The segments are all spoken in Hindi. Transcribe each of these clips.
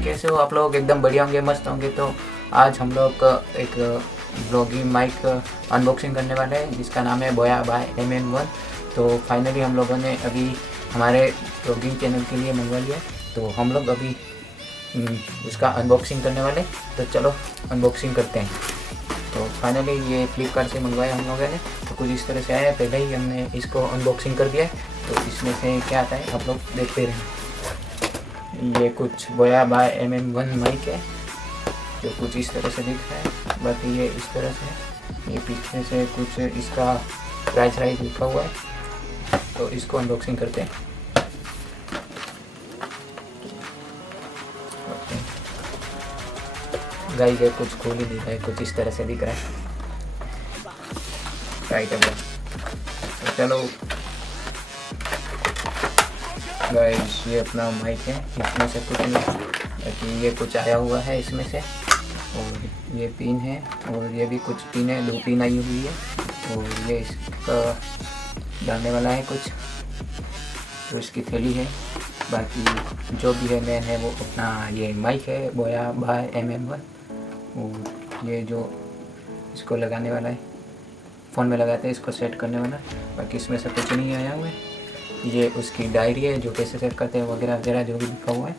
कैसे हो आप लोग? एकदम बढ़िया होंगे, मस्त होंगे। तो आज हम लोग एक ब्लॉगिंग माइक अनबॉक्सिंग करने वाले हैं जिसका नाम है बोया बाय MM1। तो फाइनली हम लोगों ने अभी हमारे ब्लॉगिंग चैनल के लिए मंगवा लिया, तो हम लोग अभी उसका अनबॉक्सिंग करने वाले। तो चलो अनबॉक्सिंग करते हैं। तो फाइनली ये फ्लिपकार्ट से मंगवाया हम लोगों ने, तो कुछ इस तरह से आया। पहले ही हमने इसको अनबॉक्सिंग कर दिया है, तो इसमें से क्या आता है आप लोग देखते रहें। ये कुछ बोया बाय MM1 माइक है जो कुछ इस तरह से दिख रहा है। बाकी ये इस तरह से, ये पीछे से कुछ इसका प्राइस राइज लिखा हुआ है। तो इसको अनबॉक्सिंग करते हैं। गाइस ये कुछ खोल ही दिख रहा है, कुछ इस तरह से दिख रहा है। राइट है, तो चलो गाइस ये अपना माइक है, इसमें से कुछ नहीं, बाकी ये कुछ आया हुआ है इसमें से। और ये पिन है, और ये भी कुछ पिन है, 2 पिन आई हुई है। और ये इसका डालने वाला है कुछ, तो इसकी थैली है। बाकी जो भी है मेन है वो अपना ये माइक है बोया बाय MM1। और ये जो इसको लगाने वाला है, फ़ोन में लगाते हैं इसको सेट करने वाला। बाकी इसमें से कुछ नहीं आया हुआ है। ये उसकी डायरी है जो कैसे सेट करते हैं वगैरह वगैरह जो भी लिखा हुआ है।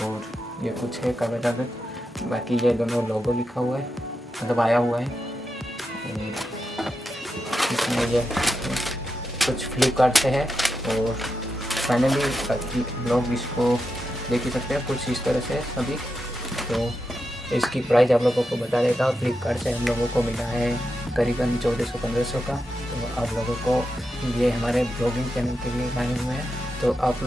और ये कुछ है कागज। बाकी ये दोनों लोगो लिखा हुआ है, मतलब आया हुआ है। और इसमें ये कुछ फ्लिपकार्ट से है। और फाइनली बाकी लोग इसको देख ही सकते हैं कुछ इस तरह से सभी। तो इसकी प्राइस आप लोगों को बता देता हूँ। फ्लिपकार्ट से हम लोगों को मिला है करीबन 1400-1500 का। तो आप लोगों को ये हमारे ब्लॉगिंग चैनल के लिए लाए हुए हैं। तो आप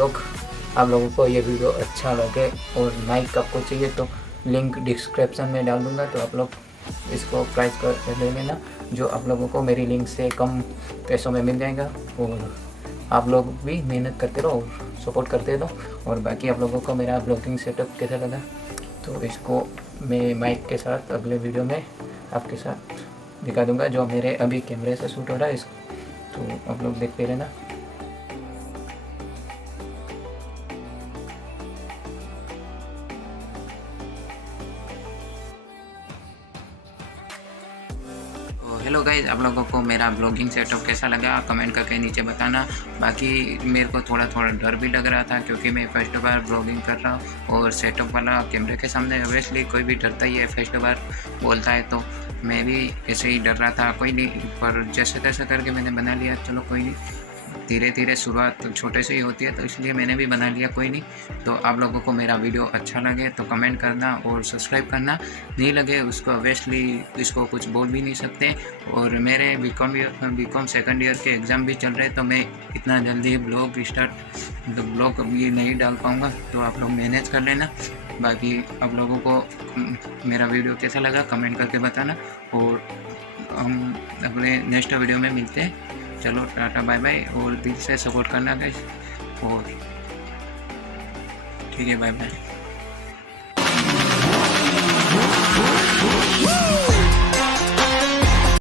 लोगों को ये वीडियो अच्छा लगे और माइक आपको चाहिए तो लिंक डिस्क्रिप्शन में डाल दूँगा, तो आप लोग इसको प्राइस कर ले लेना, जो आप लोगों को मेरी लिंक से कम पैसों में मिल जाएगा। और आप लोग भी मेहनत करते रहो और सपोर्ट करते रहो। और बाकी आप लोगों को मेरा ब्लॉगिंग सेटअप कैसा लगा, तो इसको मैं माइक के साथ अगले वीडियो में आपके साथ दिखा दूंगा, जो मेरे अभी कैमरे से शूट हो रहा है। तो आप लोग देखते रहना। हेलो गाइज, आप लोगों को मेरा ब्लॉगिंग सेटअप कैसा लगा कमेंट करके नीचे बताना। बाकी मेरे को थोड़ा डर भी लग रहा था क्योंकि मैं फर्स्ट बार ब्लॉगिंग कर रहा हूँ और सेटअप वाला कैमरे के सामने ऑब्वियसली कोई भी डरता ही है, फर्स्ट बार बोलता है। तो मैं भी ऐसे ही डर रहा था, कोई नहीं, पर जैसे तैसे करके मैंने बना लिया। चलो कोई नहीं, धीरे धीरे शुरुआत तो छोटे से ही होती है, तो इसलिए मैंने भी बना लिया, कोई नहीं। तो आप लोगों को मेरा वीडियो अच्छा लगे तो कमेंट करना और सब्सक्राइब करना, नहीं लगे उसको ऑब्वियसली इसको कुछ बोल भी नहीं सकते। और मेरे बीकॉम सेकंड ईयर के एग्ज़ाम भी चल रहे, तो मैं इतना जल्दी ब्लॉग ये नहीं डाल पाऊँगा, तो आप लोग मैनेज कर लेना। बाकी आप लोगों को मेरा वीडियो कैसा लगा कमेंट करके बताना, और हम अपने नेक्स्ट वीडियो में मिलते हैं। चलो टाटा बाय बाय, और दिल से सपोर्ट करना गाइस। और ठीक है, बाय बाय।